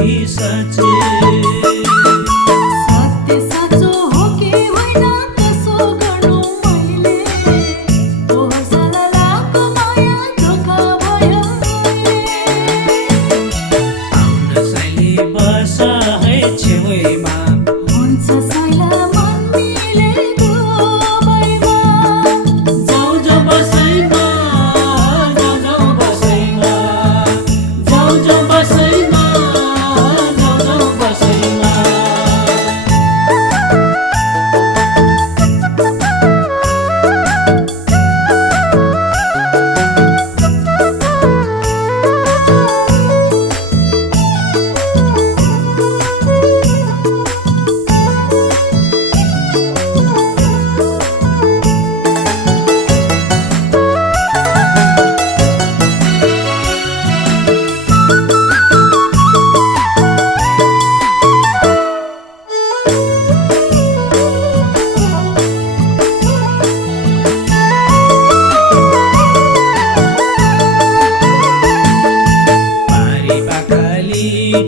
तिमी साँचे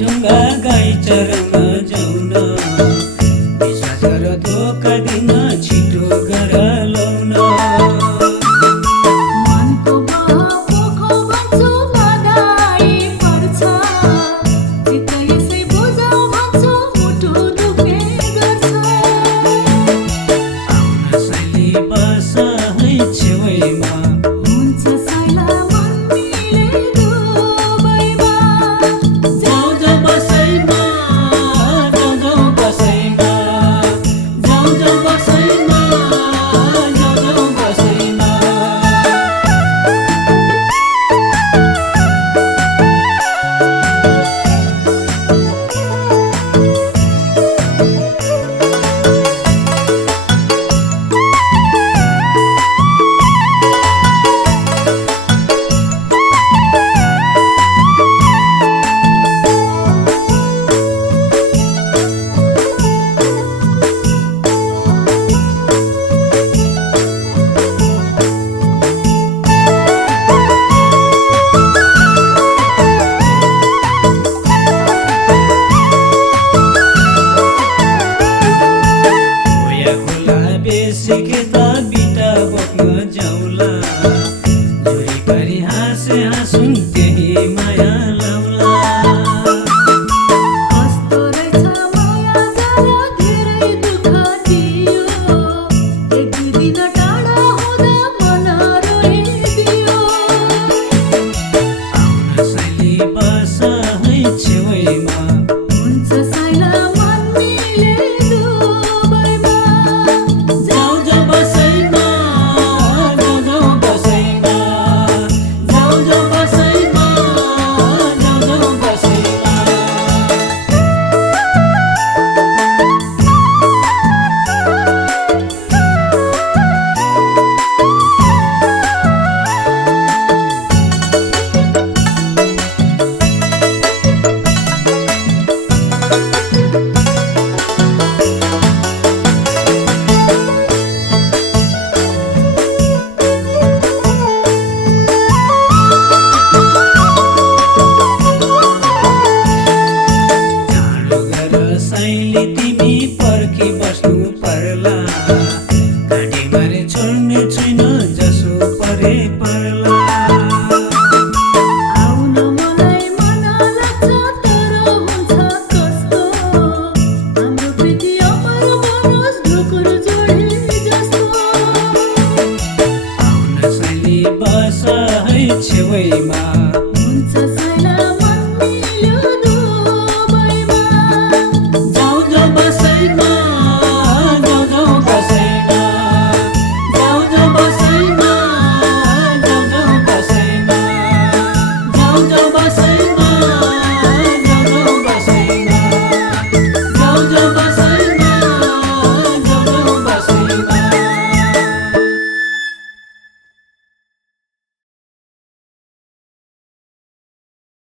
ढुङ्गा गाई चरन जाउन विश्वास गर धोका दिन छिटो गर लाउन मनको पोखो भन्छु बधाई पर्छ चित्त यसै बुझाउ भन्छु मुटु दुखे गर्छ आउन साइली बस है छेउमा हुन्छ साइला मन मिले दुबईमा सिक्दा बिटा बोक्न जाउला जोरी परी हाँसे हाँसुन त्यही माया लाउला कस्तो रहेछ माया जरा धेरै दुःख दियो एक दुई दिन टाढा हुँदा मन रोइदियो आउन साइली बस है छेउमा